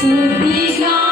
So be gone.